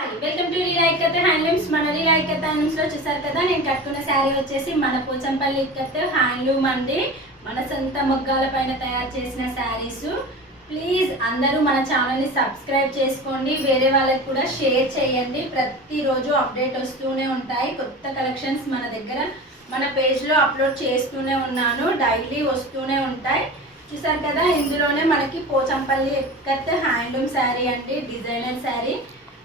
Welcome to లీలాయికత్ handlooms. మన లీలాయికత్ హ్యాండ్లూమ్స్లో చూసారు కదా, నేను కట్టుకున్న శారీ వచ్చేసి మన పోచంపల్లి ఇక్కత్ హ్యాండ్లూమ్ అండి. మన సొంత మొగ్గాల పైన తయారు చేసిన శారీస్. ప్లీజ్ అందరూ మన ఛానల్ని సబ్స్క్రైబ్ చేసుకోండి, వేరే వాళ్ళకి కూడా షేర్ చేయండి. ప్రతిరోజు అప్డేట్ వస్తూనే ఉంటాయి, కొత్త కలెక్షన్స్ మన దగ్గర మన పేజ్లో అప్లోడ్ చేస్తూనే ఉన్నాను, డైలీ వస్తూనే ఉంటాయి. చూసారు కదా, ఇందులోనే మనకి పోచంపల్లి ఇక్కత్ హ్యాండ్లూమ్ శారీ అండి, డిజైనర్ శారీ.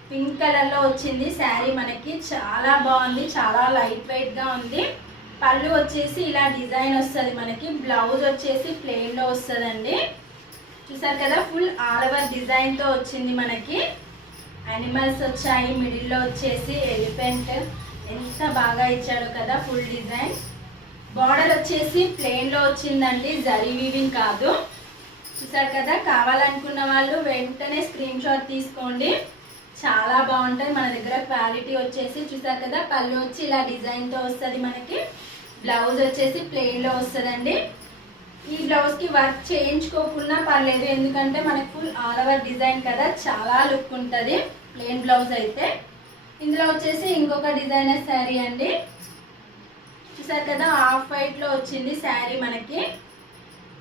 పింక్ కలర్లో వచ్చింది శారీ, మనకి చాలా బాగుంది, చాలా లైట్ వెయిట్గా ఉంది. పళ్ళు వచ్చేసి ఇలా డిజైన్ వస్తుంది మనకి, బ్లౌజ్ వచ్చేసి ప్లెయిన్లో వస్తుందండి. చూసారు కదా, ఫుల్ ఆల్ ఓవర్ డిజైన్తో వచ్చింది మనకి. యానిమల్స్ వచ్చాయి, మిడిల్లో వచ్చేసి ఎలిఫెంట్, ఎంత బాగా ఇచ్చాడో కదా ఫుల్ డిజైన్. బార్డర్ వచ్చేసి ప్లెయిన్లో వచ్చిందండి, జరీ వీవింగ్ కాదు. చూసారు కదా, కావాలనుకున్న వాళ్ళు వెంటనే స్క్రీన్ షాట్ తీసుకోండి, చాలా బాగుంటుంది. మన దగ్గర క్వాలిటీ వచ్చేసి చూసారు కదా, పళ్ళు వచ్చి ఇలా డిజైన్తో వస్తుంది మనకి, బ్లౌజ్ వచ్చేసి ప్లెయిన్లో వస్తుందండి. ఈ బ్లౌజ్కి వర్క్ చేయించుకోకుండా పర్లేదు, ఎందుకంటే మనకి ఫుల్ ఆల్ ఓవర్ డిజైన్ కదా, చాలా లుక్ ఉంటుంది ప్లెయిన్ బ్లౌజ్ అయితే. ఇందులో వచ్చేసి ఇంకొక డిజైనర్ శారీ అండి. చూసారు కదా, హాఫ్ వైట్లో వచ్చింది శారీ మనకి.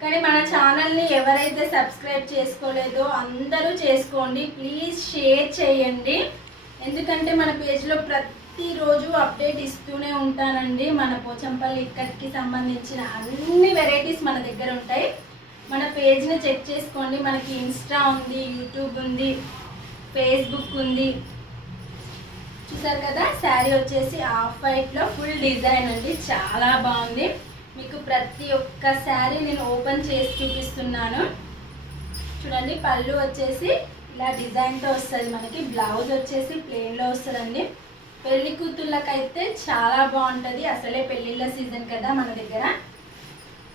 కానీ మన ఛానల్ని ఎవరైతే సబ్స్క్రైబ్ చేసుకోలేదో అందరూ చేసుకోండి, ప్లీజ్ షేర్ చేయండి. ఎందుకంటే మన పేజ్లో ప్రతిరోజు అప్డేట్ ఇస్తూనే ఉంటానండి. మన పోచంపల్లి ఇక్కత్కి సంబంధించిన అన్ని వెరైటీస్ మన దగ్గర ఉంటాయి. మన పేజ్ని చెక్ చేసుకోండి, మనకి ఇన్స్టా ఉంది, యూట్యూబ్ ఉంది, ఫేస్బుక్ ఉంది. చూసారు కదా, శారీ వచ్చేసి హాఫ్ వైట్లో ఫుల్ డిజైన్ అండి, చాలా బాగుంది. మీకు ప్రతి ఒక్క శారీ నేను ఓపెన్ చేసి చూపిస్తున్నాను. చూడండి, పళ్ళు వచ్చేసి ఇలా డిజైన్తో వస్తుంది మనకి, బ్లౌజ్ వచ్చేసి ప్లెయిన్లో వస్తుందండి. పెళ్లి కూతుళ్ళకైతే చాలా బాగుంటుంది, అసలే పెళ్ళిళ్ళ సీజన్ కదా మన దగ్గర.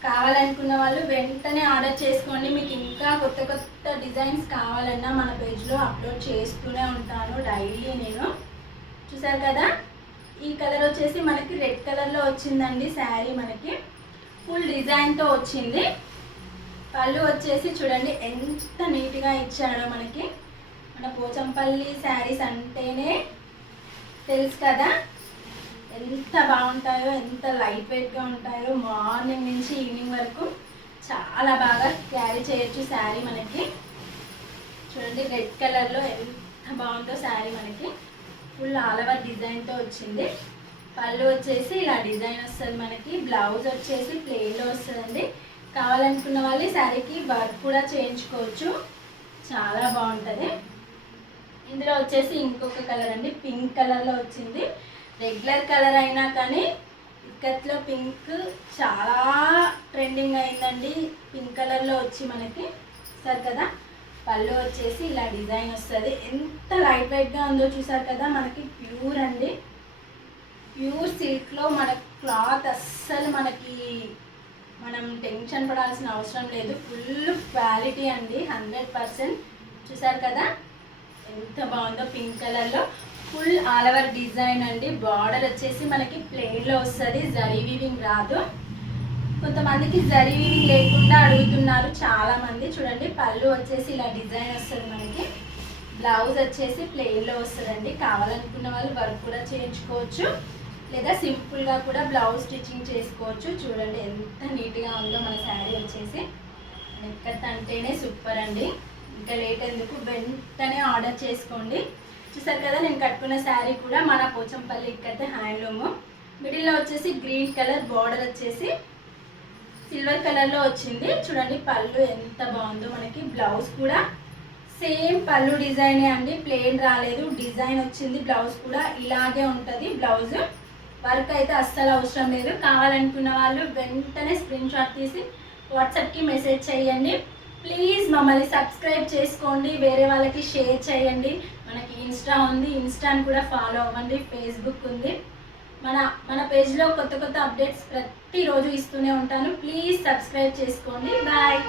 కావాలనుకున్న వాళ్ళు వెంటనే ఆర్డర్ చేసుకోండి. మీకు ఇంకా కొత్త కొత్త డిజైన్స్ కావాలన్నా మన పేజ్లో అప్లోడ్ చేస్తూనే ఉంటాను డైలీ నేను. చూసారు కదా, ఈ కలర్ వచ్చేసి మనకి రెడ్ కలర్లో వచ్చిందండి శారీ, మనకి ఫుల్ డిజైన్తో వచ్చింది. పళ్ళు వచ్చేసి చూడండి ఎంత నీట్గా ఇచ్చాడో మనకి. మన పోచంపల్లి శారీస్ అంటేనే తెలుసు కదా ఎంత బాగుంటాయో, ఎంత లైట్ వెయిట్గా ఉంటాయో. మార్నింగ్ నుంచి ఈవినింగ్ వరకు చాలా బాగా క్యారీ చేయొచ్చు శారీ మనకి. చూడండి, రెడ్ కలర్లో ఎంత బాగుందో శారీ మనకి, ఫుల్ ఆల్ ఓవర్ డిజైన్తో వచ్చింది. పళ్ళు వచ్చేసి ఇలా డిజైన్ వస్తుంది మనకి, బ్లౌజ్ వచ్చేసి ప్లెయిన్లో వస్తుందండి. కావాలనుకున్న వాళ్ళు శారీకి వర్క్ కూడా చేయించుకోవచ్చు, చాలా బాగుంటుంది. ఇందులో వచ్చేసి ఇంకొక కలర్ అండి, పింక్ కలర్లో వచ్చింది. రెగ్యులర్ కలర్ అయినా కానీ ఇక్కత్లో పింక్ చాలా ట్రెండింగ్ అయిందండి, పింక్ కలర్లో వచ్చి మనకి. సరే కదా, పళ్ళు వచ్చేసి ఇలా డిజైన్ వస్తుంది, ఎంత లైట్ వెయిట్గా ఉందో చూసారు కదా. మనకి ప్యూర్ అండి, ప్యూర్ సిల్క్లో మన క్లాత్ అస్సలు మనకి మనం టెన్షన్ పడాల్సిన అవసరం లేదు, ఫుల్ క్వాలిటీ అండి, 100%. చూసారు కదా ఎంత బాగుందో, పింక్ కలర్లో ఫుల్ ఆల్ ఓవర్ డిజైన్ అండి. బార్డర్ వచ్చేసి మనకి ప్లెయిన్లో వస్తుంది, జరీ వీవింగ్ రాదు. కొంతమందికి జరీ వీవింగ్ లేకుండా అడుగుతున్నారు చాలామంది. చూడండి, పళ్ళు వచ్చేసి ఇలా డిజైన్ వస్తుంది మనకి, బ్లౌజ్ వచ్చేసి ప్లెయిన్లో వస్తుందండి. కావాలనుకున్న వాళ్ళు వర్క్ కూడా చేయించుకోవచ్చు, లేదా సింపుల్గా కూడా బ్లౌజ్ స్టిచ్చింగ్ చేసుకోవచ్చు. చూడండి ఎంత నీట్గా ఉందో మన శారీ వచ్చేసి. ఇక్కత్ అంటేనే సూపర్ అండి, ఇంకా లేట్ ఎందుకు, వెంటనే ఆర్డర్ చేసుకోండి. చూసారు కదా, నేను కట్టుకున్న శారీ కూడా మన పోచంపల్లి ఇక్కత్ హ్యాండ్లూమ్. మిడిల్లో వచ్చేసి గ్రీన్ కలర్, బార్డర్ వచ్చేసి సిల్వర్ కలర్లో వచ్చింది. చూడండి, పళ్ళు ఎంత బాగుందో మనకి, బ్లౌజ్ కూడా సేమ్ పళ్ళు డిజైనే అండి, ప్లెయిన్ రాలేదు, డిజైన్ వచ్చింది. బ్లౌజ్ కూడా ఇలాగే ఉంటుంది, బ్లౌజ్ వర్క్ అయితే అస్సలు అవసరం లేదు. కావాలనుకున్న వాళ్ళు వెంటనే స్క్రీన్ షాట్ తీసి వాట్సాప్కి మెసేజ్ చేయండి. ప్లీజ్ మమ్మల్ని సబ్స్క్రైబ్ చేసుకోండి, వేరే వాళ్ళకి షేర్ చేయండి. మనకి ఇన్స్టా ఉంది, ఇన్స్టాని కూడా ఫాలో అవ్వండి, ఫేస్బుక్ ఉంది. మన పేజ్లో కొత్త కొత్త అప్డేట్స్ ప్రతిరోజు ఇస్తూనే ఉంటాను, ప్లీజ్ సబ్స్క్రైబ్ చేసుకోండి. బాయ్.